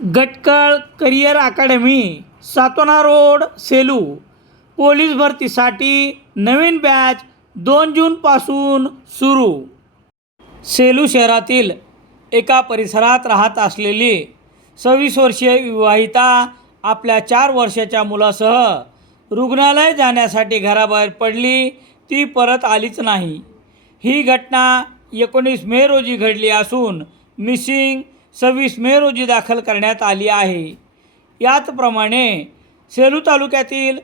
Gatkal career academy Satona road Selu. Police भरतीसाठी नवीन batch दोन जूनपासून सुरू. सेलू शहरातील एका परिसरात राहत असलेली सव्वीस वर्षीय विवाहिता आपल्या चार वर्षाच्या मुलासह रुग्णालय जाण्यासाठी घराबाहेर पडली ती परत आलीच नाही. ही घटना एकोणीस मे रोजी घडली असून मिसिंग सव्वीस मे रोजी दाखल करण्यात आली आहे. याचप्रमाणे सेलू तालुक्यातील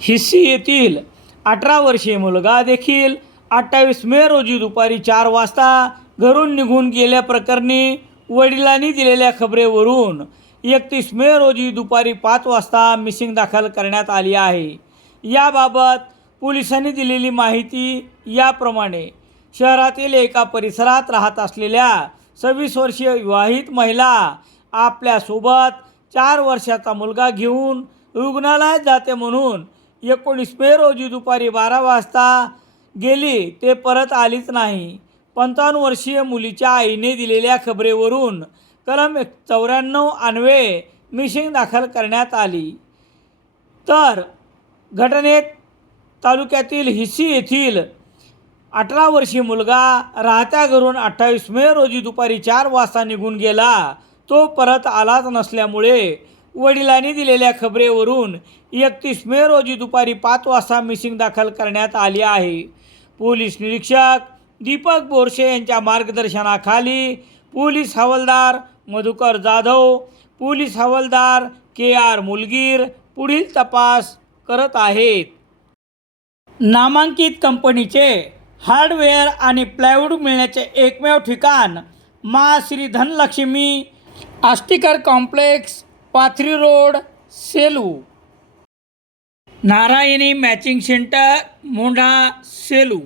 हिस्सी येथील अठरा वर्षीय मुलगा देखील अठ्ठावीस मे रोजी दुपारी चार वाजता घरून निघून गेल्याप्रकरणी वडिलांनी दिलेल्या खबरेवरून एकतीस मे रोजी दुपारी पाच वाजता मिसिंग दाखल करण्यात आली आहे. याबाबत पोलिसांनी दिलेली माहिती याप्रमाणे शहरातील एका परिसरात राहत असलेल्या सव्वीस वर्षीय विवाहित महिला आपल्यासोबत चार वर्षाचा मुलगा घेऊन रुग्णालयात जाते म्हणून एकोणीस मे रोजी दुपारी बारा वाजता गेली ते परत आलीच नाही. पंचावन्न वर्षीय मुलीच्या आईने दिलेल्या खबरेवरून कलम एक चौऱ्याण्णव अन्वे मिशिंग दाखल करण्यात आली. तर घटनेत तालुक्यातील हिसी येथील अठरा वर्षीय मुलगा राहत्या घरून अठ्ठावीस मे रोजी दुपारी चार वाजता निघून गेला. तो परत आलाच नसल्यामुळे वडिलांनी दिलेल्या खबरेवरून एकतीस मे रोजी दुपारी पाच वाजता मिसिंग दाखल करण्यात आली आहे. पोलीस निरीक्षक दीपक बोरशे यांच्या मार्गदर्शनाखाली पोलीस हवालदार मधुकर जाधव पोलीस हवालदार के आर मुलगीर पुढील तपास करत आहेत. नामांकित कंपनीचे हार्डवेअर आणि प्लायवूड मिळण्याचे एकमेव ठिकाण मा Shri Dhanalakshmi Ashtikar complex Pathri road Selu. Narayani matching centre Mondha Selu.